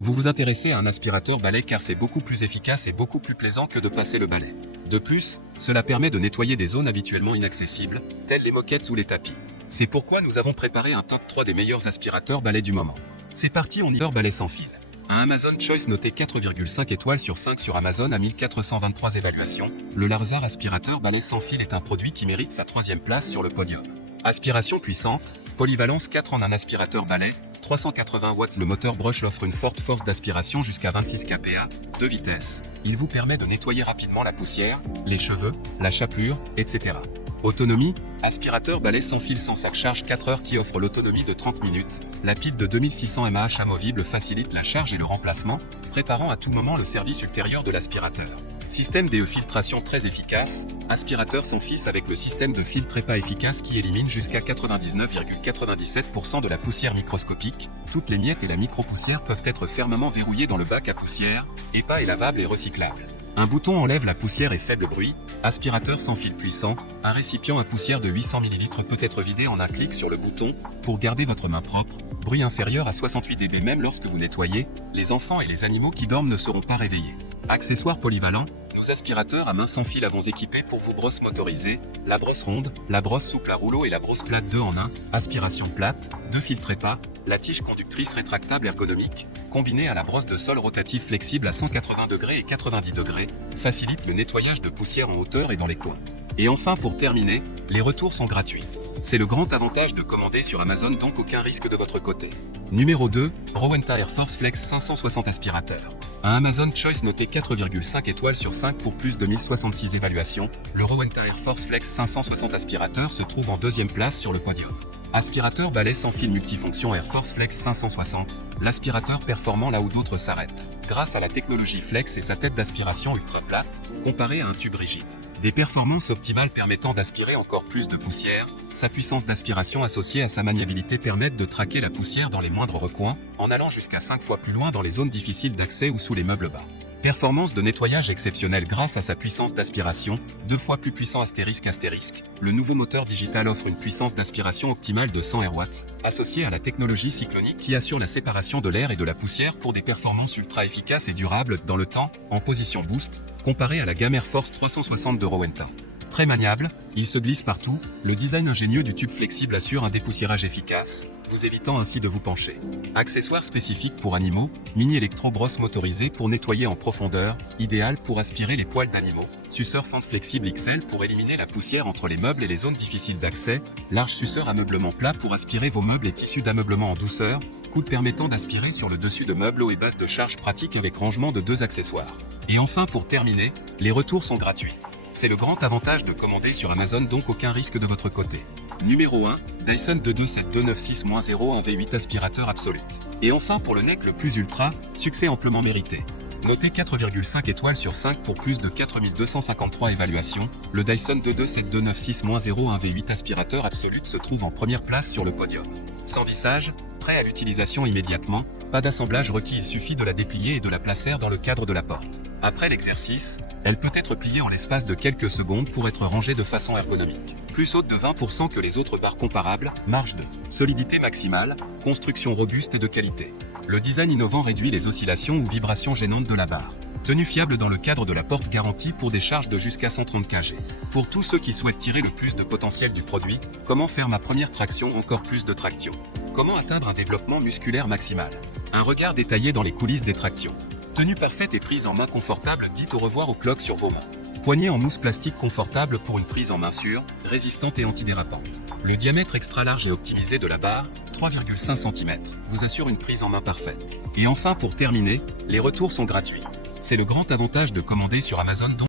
Vous vous intéressez à un aspirateur balai car c'est beaucoup plus efficace et beaucoup plus plaisant que de passer le balai. De plus, cela permet de nettoyer des zones habituellement inaccessibles, telles les moquettes ou les tapis. C'est pourquoi nous avons préparé un top 3 des meilleurs aspirateurs balai du moment. C'est parti, on y va. Balai sans fil. Un Amazon Choice noté 4,5 étoiles sur 5 sur Amazon à 1423 évaluations, le Larzar aspirateur balai sans fil est un produit qui mérite sa 3e place sur le podium. Aspiration puissante, polyvalence 4 en un aspirateur balai, 380 watts. Le moteur Brush offre une forte force d'aspiration jusqu'à 26 kPa, 2 vitesses. Il vous permet de nettoyer rapidement la poussière, les cheveux, la chapelure, etc. Autonomie, aspirateur balai sans fil sans sac charge 4 heures qui offre l'autonomie de 30 minutes. La pile de 2600 mAh amovible facilite la charge et le remplacement, préparant à tout moment le service ultérieur de l'aspirateur. Système DE filtration très efficace, aspirateur sans fil avec le système de filtre EPA efficace qui élimine jusqu'à 99,97% de la poussière microscopique. Toutes les miettes et la micro-poussière peuvent être fermement verrouillées dans le bac à poussière. EPA est lavable et recyclable. Un bouton enlève la poussière et faible bruit. Aspirateur sans fil puissant, un récipient à poussière de 800 ml peut être vidé en un clic sur le bouton pour garder votre main propre. Bruit inférieur à 68 dB même lorsque vous nettoyez. Les enfants et les animaux qui dorment ne seront pas réveillés. Accessoires polyvalents, nos aspirateurs à main sans fil avons équipé pour vous brosse motorisée, la brosse ronde, la brosse souple à rouleau et la brosse plate 2 en 1, aspiration plate, 2 filtres EPA, la tige conductrice rétractable ergonomique, combinée à la brosse de sol rotative flexible à 180 degrés et 90 degrés, facilite le nettoyage de poussière en hauteur et dans les coins. Et enfin pour terminer, les retours sont gratuits. C'est le grand avantage de commander sur Amazon, donc aucun risque de votre côté. Numéro 2, Rowenta Air Force Flex 560 aspirateur. Un Amazon Choice noté 4,5 étoiles sur 5 pour plus de 1066 évaluations, le Rowenta Air Force Flex 560 aspirateur se trouve en 2e place sur le podium. Aspirateur balai sans fil multifonction Air Force Flex 560, l'aspirateur performant là où d'autres s'arrêtent. Grâce à la technologie Flex et sa tête d'aspiration ultra plate, comparée à un tube rigide. Des performances optimales permettant d'aspirer encore plus de poussière, sa puissance d'aspiration associée à sa maniabilité permettent de traquer la poussière dans les moindres recoins, en allant jusqu'à 5 fois plus loin dans les zones difficiles d'accès ou sous les meubles bas. Performance de nettoyage exceptionnelle grâce à sa puissance d'aspiration, 2 fois plus puissant astérisque. Le nouveau moteur digital offre une puissance d'aspiration optimale de 100 RW, associée à la technologie cyclonique qui assure la séparation de l'air et de la poussière pour des performances ultra efficaces et durables dans le temps, en position boost, comparé à la gamme Air Force 360 de Rowenta. Très maniable, il se glisse partout, le design ingénieux du tube flexible assure un dépoussiérage efficace, vous évitant ainsi de vous pencher. Accessoires spécifiques pour animaux, mini électro-brosse motorisée pour nettoyer en profondeur, idéal pour aspirer les poils d'animaux, suceur fente flexible XL pour éliminer la poussière entre les meubles et les zones difficiles d'accès, large suceur ameublement plat pour aspirer vos meubles et tissus d'ameublement en douceur, coude permettant d'aspirer sur le dessus de meubles haut et base de charge pratique avec rangement de 2 accessoires. Et enfin pour terminer, les retours sont gratuits. C'est le grand avantage de commander sur Amazon, donc aucun risque de votre côté. Numéro 1, Dyson 227-296-0 en V8 aspirateur absolute. Et enfin pour le NEC le plus ultra, succès amplement mérité. Noté 4,5 étoiles sur 5 pour plus de 4253 évaluations, le Dyson 227-296-0 un V8 aspirateur absolute se trouve en première place sur le podium. Sans vissage, prêt à l'utilisation immédiatement, pas d'assemblage requis, il suffit de la déplier et de la placer dans le cadre de la porte. Après l'exercice, elle peut être pliée en l'espace de quelques secondes pour être rangée de façon ergonomique. Plus haute de 20% que les autres barres comparables, marge de solidité maximale, construction robuste et de qualité. Le design innovant réduit les oscillations ou vibrations gênantes de la barre. Tenue fiable dans le cadre de la porte garantie pour des charges de jusqu'à 130 kg. Pour tous ceux qui souhaitent tirer le plus de potentiel du produit, comment faire ma première traction, encore plus de traction. Comment atteindre un développement musculaire maximal. Un regard détaillé dans les coulisses des tractions. Tenue parfaite et prise en main confortable, dites au revoir au cloque sur vos mains. Poignée en mousse plastique confortable pour une prise en main sûre, résistante et antidérapante. Le diamètre extra large et optimisé de la barre, 3,5 cm, vous assure une prise en main parfaite. Et enfin pour terminer, les retours sont gratuits. C'est le grand avantage de commander sur Amazon.